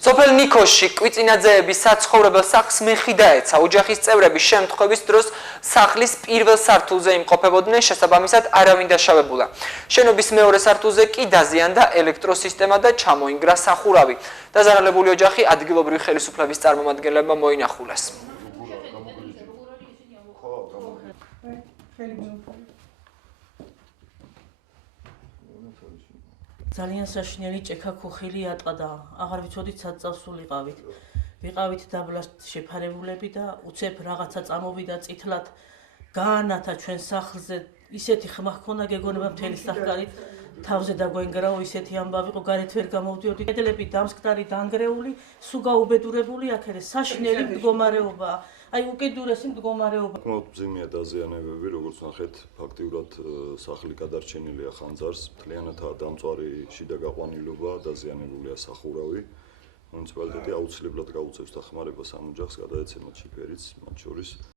სოფელ ნიქოში კვიწინაძეების საცხოვრებელ სახლს მეხი დაეცა. ოჯახის წევრები შემთხვევის დროს სახლის პირველ სართულზე იმყოფებოდნენ, შესაბამისად არავინ დაშავებულა. შენობის მეორე სართულზე კი დაზიანდა ელექტროსისტემა და ჩამოინგრა სახურავი. დაზარალებული ოჯახი ადგილობრივი ხელისუფლების წარმომადგენლებმა მოინახულეს. ძალიან საშინელი ჭექა ქუხილი ატყდა. აღარ ვიცოდით სად წავსულიყავით. ვიყავით დაბლა შეფარებულები და უცებ რაღაცა წამოვიდა წითლად გაანათა ჩვენ სახლზე. ისეთი ხმა ჰქონდა გეგონება მთელი სახკარით თავზე დაგვენგრაო, ისეთი ამბავი იყო, გარეთ ვერ გამოვდიოდი. კედლები დამსკნარი დანგრეული, სულ გაუბედურებული აქ საშინელი მდგომარეობა. აი უკიდურესი მდგომარეობა. საკმაოდ მძიმეა დაზიანებები, როგორც ნახეთ, ფაქტიურად სახლი გადარჩენილია ხანძარს, მთლიანადაა დამწვარი შიდა გაყვანილობა, დაზიანებულია სახურავი. მუნიციპალიტეტი აუცილებლად გაუწევს დახმარებას ამ ოჯახს გადაეცემათ შიფერიც, მათ შორის